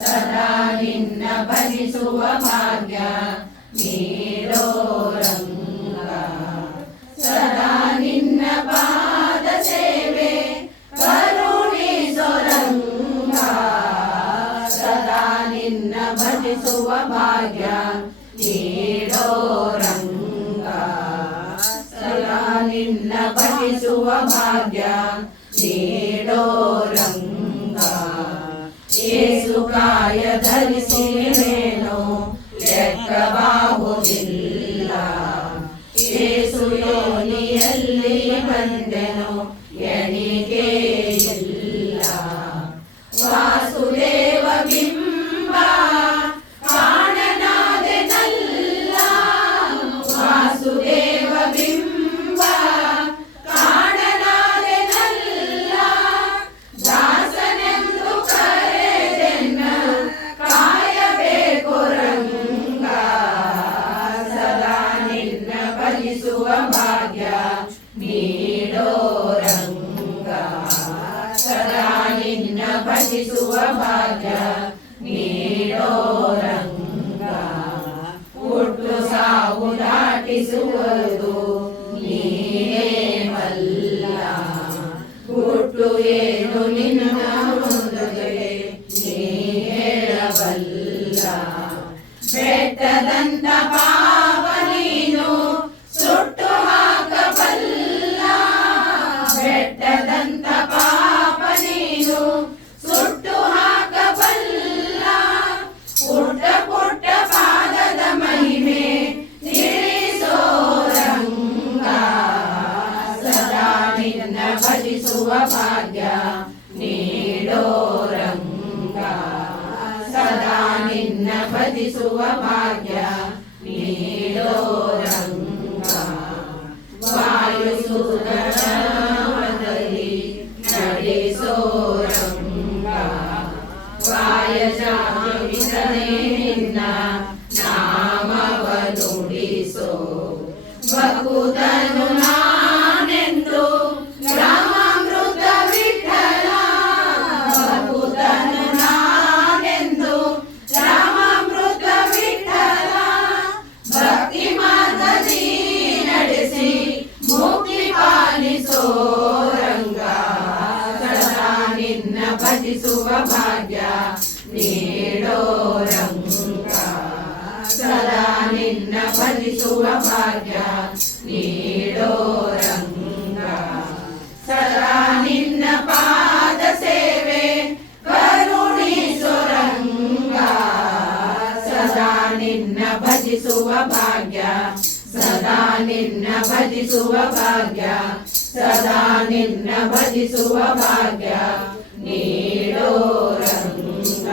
ಸದಾ ನಿನ್ನ ಭಜಿಸುವ ಭಾಗ್ಯ ನೀಡೋ ರಂಗ. ಸದಾ ನಿನ್ನ ಪಾದ ಸೇವೆ ಕರುಣಿಸೋ ರಂಗ. ಸದಾ ನಿನ್ನ ಭಜಿಸುವ ಭಾಗ್ಯ ನೀಡೋ ರಂಗ. ಸದಾ ನಿನ್ನ ಭಜಿಸುವ ಭಾಗ್ಯ ನೀಡೋ ರಂಗ. ಏಸುಕಾಯ ಧರಿಸಿರೇನೋ ಲೆಕ್ಕವಾಗುವುದಿಲ್ಲ. ಏಸು ಯೋನಿಯಲ್ಲಿ ಬಂದೆನೋ ಎಣಿಕೆ ಇಲ್ಲ. ವಾಸುದೇವ ಬಿಂಬ ಕಾಣನಾದೆನಲ್ಲ. ವಾಸುದೇವ ಬಿಂಬ ಕಾಣನಾದೆನಲ್ಲ. ದಾಸನೆಂದು ಕರೆದೆನ್ನ ಕಾಯಬೇಕು ರಂಗ. ಸದಾ ನಿನ್ನ ಭಜಿಸುವ ಭಾಗ್ಯ ನೀಡೋ ರಂಗ. ಸದಾ ನಿನ್ನ ಭಜಿಸುವ ಭಾಗ್ಯ ನೀಡೋ ರಂಗ. ಹುಟ್ಟು ಸಾವು ದಾಟಿಸುವುದು ನೀನೇ ಮಲ್ಲ. ಹುಟ್ಟು ಏನು ನಿನ್ನ ಮುಂದೆ ನೀ ಹೇಳಬಲ್ಲ. ಬೆಟ್ಟದಂತ ಪಾಪ ನೀನು ಸುಟ್ಟು ಹಾಕಬಲ್ಲ. ಬೆಟ್ಟದಂತ ಪಾಪ ನೀನು ಸುಟ್ಟು ಹಾಕಬಲ್ಲ. ಪುಟ್ಟ ಪುಟ್ಟ ಪಾದದ ಮಹಿಮೆ ತಿಳಿಸೋ ರಂಗ. ಸದಾ ನಿನ್ನ ಭಜಿಸುವ ಭಾಗ್ಯ ನೀಡೋ ರಂಗ. ಸದಾ ನಿನ್ನ ಭಜಿಸುವ ಭಾಗ್ಯ ನೀಡೋ ರಂಗ. ವಾಯುಸುಧರಲ್ಲಿ ನಡೆಸೋ ರಂಗ. ವಾಯಜಾಮಿಸನೆ ನಿನ್ನ ನಾಮವ ನುಡಿಸೋ. ಭಕುತನು ನಾನೆಂದು ರಾಮಾಮೃತ ವಿಠಲ. ಭಕುತನು ನಾನೆಂದು ರಾಮಾಮೃತ ವಿಠಲ. ಭಕ್ತಿ ಮಾರ್ಗದಿ ನಡೆಸಿ ಮುಕ್ತಿ ಪಾಲಿಸೋ ರಂಗ. ಸದಾ ನಿನ್ನ ಭಜಿಸುವ ಭಾಗ್ಯ ನೀಡೋ ರಂಗ. ಸದಾ ನಿನ್ನ ಭಜಿಸುವ ಭಾಗ್ಯ ನೀಡೋ ರಂಗ. ಸದಾ ನಿನ್ನ ಪಾದ ಸೇವೆ ಕರುಣಿಸೋ ರಂಗ. ಸದಾ ನಿನ್ನ ಭಜಿಸುವ ಭಾಗ್ಯ. ಸದಾ ನಿನ್ನ ಭಜಿಸುವ ಭಾಗ್ಯ. ಸದಾ ನಿನ್ನ ಭಜಿಸುವ ಭಾಗ್ಯ ನೀಡೋ ರಂಗ.